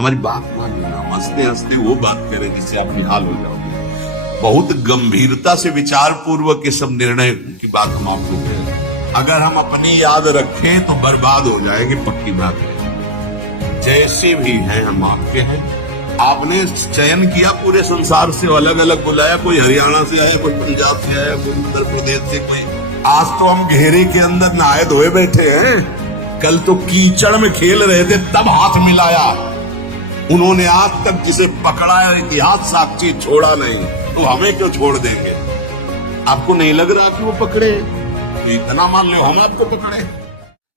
हमारी बात मान लेना, हंसते हंसते वो बात करें जिससे आप निहाल हो जाओगे। बहुत गंभीरता से विचार पूर्वक ये सब निर्णय की बात हम आपको करें। अगर हम अपनी याद रखें तो बर्बाद हो जाएगी, पक्की बात है। जैसे भी हैं हम आपके हैं। आपने चयन किया पूरे संसार से, अलग अलग बुलाया, कोई हरियाणा से आया, कोई पंजाब से आया, कोई उत्तर प्रदेश से, कोई। आज तो हम घेरे के अंदर नहाए धोए बैठे हैं, कल तो कीचड़ में खेल रहे थे तब हाथ मिलाया। उन्होंने आज तक जिसे पकड़ा है इतिहास साक्षी छोड़ा नहीं, तो हमें क्यों छोड़ देंगे? आपको नहीं लग रहा कि वो पकड़े? इतना मान लो हम आपको पकड़े।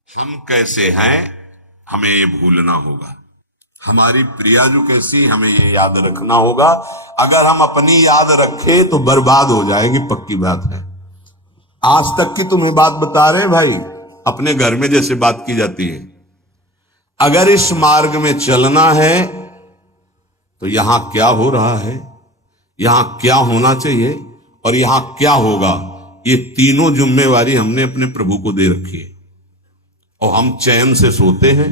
हम कैसे हैं हमें ये भूलना होगा। हमारी प्रिया जो कैसी हमें ये याद रखना होगा। अगर हम अपनी याद रखें तो बर्बाद हो जाएगी, पक्की बात है। आज तक की तुम्हें बात बता रहे भाई, अपने घर में जैसे बात की जाती है। अगर इस मार्ग में चलना है तो यहां क्या हो रहा है, यहां क्या होना चाहिए और यहां क्या होगा, ये तीनों जिम्मेवारी हमने अपने प्रभु को दे रखी है। और हम चैन से सोते हैं।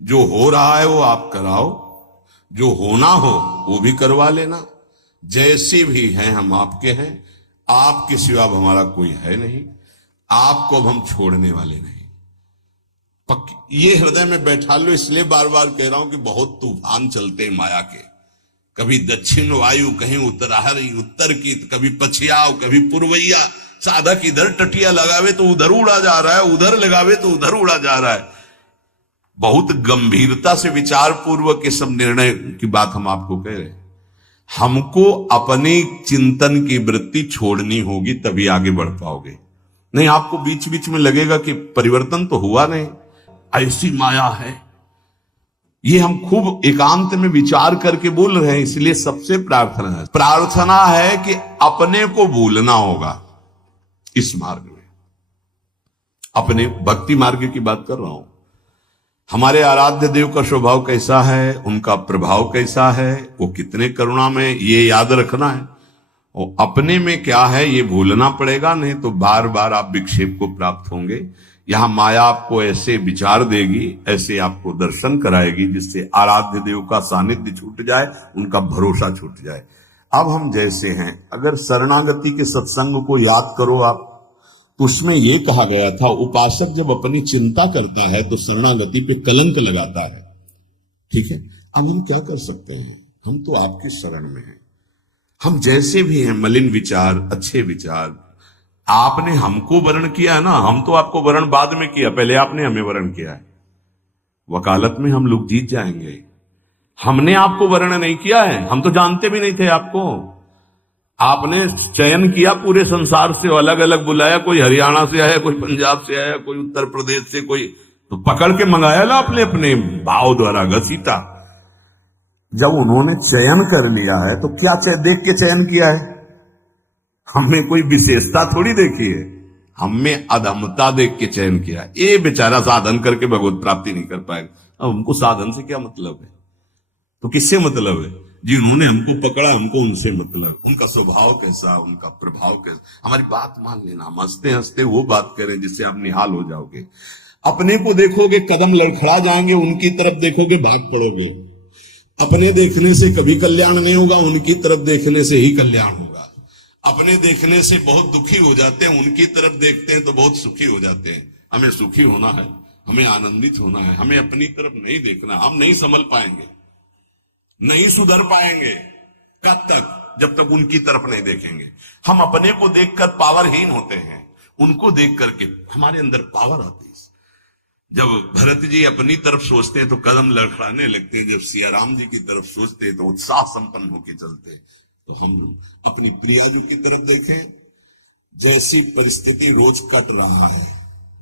जो हो रहा है वो आप कराओ, जो होना हो वो भी करवा लेना। जैसे भी हैं हम आपके हैं, आपके सिवा अब हमारा कोई है नहीं। आपको अब हम छोड़ने वाले नहीं, पक्की। ये हृदय में बैठा लो। इसलिए बार बार कह रहा हूं कि बहुत तूफान चलते हैं माया के। कभी दक्षिण वायु, कहीं उत्तराहरी उत्तर की, कभी पछियाव, कभी पूर्वैया। साधक इधर टटिया लगावे तो उधर उड़ा जा रहा है, उधर लगावे तो उधर उड़ा जा रहा है। बहुत गंभीरता से विचार पूर्वक ये सब निर्णय की बात हम आपको कह रहे हैं। हमको अपनी चिंतन की वृत्ति छोड़नी होगी, तभी आगे बढ़ पाओगे। नहीं, आपको बीच बीच में लगेगा कि परिवर्तन तो हुआ नहीं, ऐसी माया है। ये हम खूब एकांत में विचार करके बोल रहे हैं। इसलिए सबसे प्रार्थना है कि अपने को भूलना होगा इस मार्ग में। अपने भक्ति मार्ग की बात कर रहा हूं। हमारे आराध्य देव का स्वभाव कैसा है, उनका प्रभाव कैसा है, वो कितने करुणा में, ये याद रखना है। और अपने में क्या है ये भूलना पड़ेगा, नहीं तो बार बार आप विक्षेप को प्राप्त होंगे। यहां माया आपको ऐसे विचार देगी, ऐसे आपको दर्शन कराएगी, जिससे आराध्य देव का सानिध्य छूट जाए, उनका भरोसा छूट जाए। अब हम जैसे हैं, अगर शरणागति के सत्संग को याद करो आप, तो उसमें यह कहा गया था, उपासक जब अपनी चिंता करता है तो शरणागति पे कलंक लगाता है। ठीक है, अब हम क्या कर सकते हैं? हम तो आपकी शरण में हैं। हम जैसे भी हैं, मलिन विचार, अच्छे विचार, आपने हमको वर्ण किया है ना, हम तो आपको वर्ण बाद में किया, पहले आपने हमें वर्ण किया है। वकालत में हम लोग जीत जाएंगे। हमने आपको वर्ण नहीं किया है, हम तो जानते भी नहीं थे आपको। आपने चयन किया पूरे संसार से, अलग अलग बुलाया, कोई हरियाणा से आया, कोई पंजाब से आया, कोई उत्तर प्रदेश से, कोई तो पकड़ के मंगाया ना अपने अपने भाव द्वारा घसीटा। जब उन्होंने चयन कर लिया है तो क्या देख के चयन किया है? हमने कोई विशेषता थोड़ी देखी है, हमने अधमता देख के चयन किया। ये बेचारा साधन करके भगवत प्राप्ति नहीं कर पाएगा। अब हमको साधन से क्या मतलब है? तो किससे मतलब है? जिन्होंने हमको पकड़ा, हमको उनसे मतलब। उनका स्वभाव कैसा, उनका प्रभाव कैसा। हमारी बात मान लेना, हंसते हंसते वो बात करें जिससे आप निहाल हो जाओगे। अपने को देखोगे कदम लड़खड़ा जाएंगे, उनकी तरफ देखोगे भाग पड़ोगे। अपने देखने से कभी कल्याण नहीं होगा, उनकी तरफ देखने से ही कल्याण होगा। अपने देखने से बहुत दुखी हो जाते हैं, उनकी तरफ देखते हैं तो बहुत सुखी हो जाते हैं। हमें सुखी होना है, हमें आनंदित होना है, हमें अपनी तरफ नहीं देखना। हम नहीं संभल पाएंगे, नहीं सुधर पाएंगे। कब तक? जब तक उनकी तरफ नहीं देखेंगे। हम अपने को देखकर पावरहीन होते हैं, उनको देख करके हमारे अंदर पावर आती है। जब भरत जी अपनी तरफ सोचते हैं तो कदम लड़खड़ाने लगते हैं, जब सिया राम जी की तरफ सोचते हैं तो उत्साह संपन्न होकर चलते हैं। तो हम अपनी प्रिया जी की तरफ देखें। जैसी परिस्थिति रोज कट रहा है,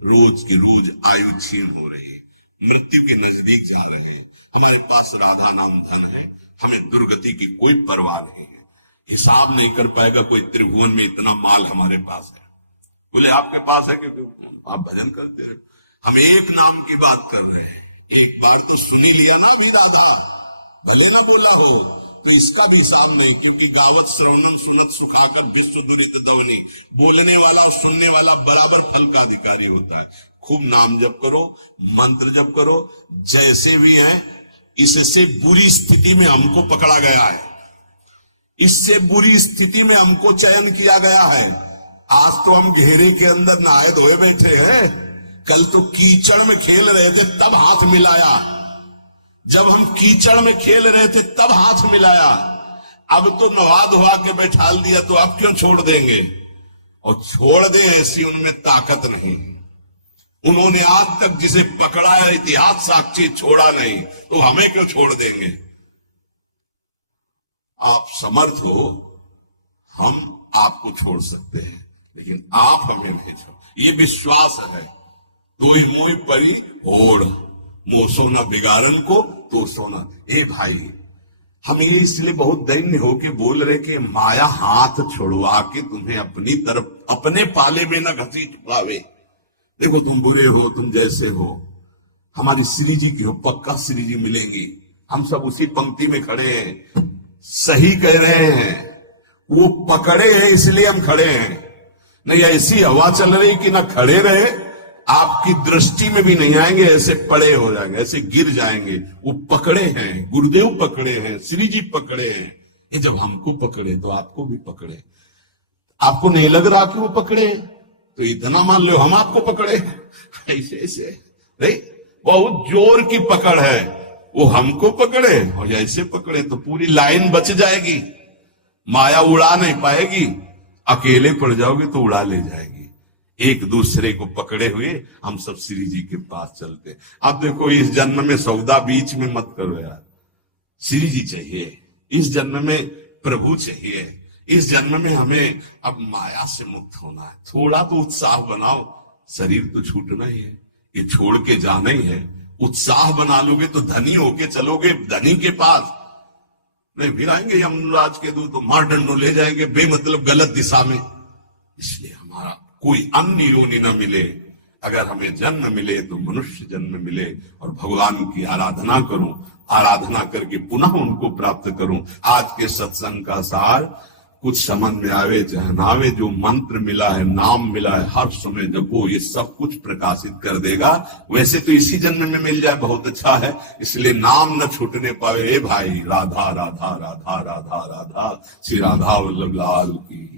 रोज की रोज आयु छीन हो रही है, मृत्यु के नजदीक जा रहे हैं। हमारे पास राधा नाम धन है, हमें दुर्गति की कोई परवाह नहीं है। हिसाब नहीं कर पाएगा कोई त्रिभुवन में इतना माल हमारे पास है। बोले आपके पास है क्योंकि आप भजन करते हैं। हम एक नाम की बात कर रहे हैं, एक बार तो सुनी लिया ना अभी राधा, भले ना बोला हो, तो इसका भी हिसाब नहीं। क्योंकि गावत श्रवणन सुनत सुखाकर विश्व दुरित दवनी, बोलने वाला सुनने वाला बराबर फल का अधिकारी होता है। खूब नाम जप करो, मंत्र जप करो, जैसे भी है इससे बुरी स्थिति में हमको पकड़ा गया है, इससे बुरी स्थिति में हमको चयन किया गया है। आज तो हम घेरे के अंदर नहाए धोए बैठे हैं, कल तो कीचड़ में खेल रहे थे तब हाथ मिलाया, जब हम कीचड़ में खेल रहे थे तब हाथ मिलाया, अब तो नहा धोआ के बैठा दिया तो अब क्यों छोड़ देंगे? और छोड़ दे ऐसी उनमें ताकत नहीं। उन्होंने आज तक जिसे पकड़ा है इतिहास साक्षी छोड़ा नहीं, तो हमें क्यों छोड़ देंगे? आप समर्थ हो, हम आपको छोड़ सकते हैं, लेकिन आप हमें नहीं छोड़। ये विश्वास है। तो ही मुई परी होड़ मोह सोना बिगाड़न को तो सोना। ए भाई, हम ये इसलिए बहुत दैन्य होके बोल रहे कि माया हाथ छुड़वा के तुम्हें अपनी तरफ अपने पाले में न घसीट पावे। देखो तुम बुरे हो, तुम जैसे हो, हमारी श्री जी की हो, पक्का श्री जी मिलेंगी। हम सब उसी पंक्ति में खड़े हैं, सही कह रहे हैं। वो पकड़े हैं इसलिए हम खड़े हैं, नहीं ऐसी हवा चल रही कि ना खड़े रहे, आपकी दृष्टि में भी नहीं आएंगे, ऐसे पड़े हो जाएंगे, ऐसे गिर जाएंगे। वो पकड़े हैं, गुरुदेव पकड़े हैं, श्री जी पकड़े हैं। ये जब हमको पकड़े तो आपको भी पकड़े। आपको नहीं लग रहा कि वो पकड़े तो इतना मान लो हम आपको पकड़े। ऐसे ऐसे नहीं, बहुत जोर की पकड़ है, वो हमको पकड़े और ऐसे पकड़े तो पूरी लाइन बच जाएगी, माया उड़ा नहीं पाएगी। अकेले पड़ जाओगे तो उड़ा ले जाएगी। एक दूसरे को पकड़े हुए हम सब श्री जी के पास चलते। अब देखो, इस जन्म में सौदा बीच में मत करो यार, श्री जी चाहिए, इस जन्म में प्रभु चाहिए, इस जन्म में हमें अब माया से मुक्त होना है। थोड़ा तो उत्साह बनाओ, शरीर तो छूटना ही है, ये छोड़ के जाना ही है। उत्साह बना लोगे तो धनी होके चलोगे धनी के पास, नहीं फिर आएंगे यमराज के दूत तो मार डंडो ले जाएंगे बेमतलब गलत दिशा में। इसलिए हमारा कोई अन्य योनि न मिले, अगर हमें जन्म मिले तो मनुष्य जन्म मिले और भगवान की आराधना करूं, आराधना करके पुनः उनको प्राप्त करूं। आज के सत्संग का सार कुछ समझ में आवे चाहे ना आवे, जो मंत्र मिला है, नाम मिला है, हर समय जपो, ये सब कुछ प्रकाशित कर देगा। वैसे तो इसी जन्म में मिल जाए बहुत अच्छा है, इसलिए नाम न छूटने पावे। ए भाई, राधा राधा राधा राधा राधा, श्री राधा वल्लभ लाल की।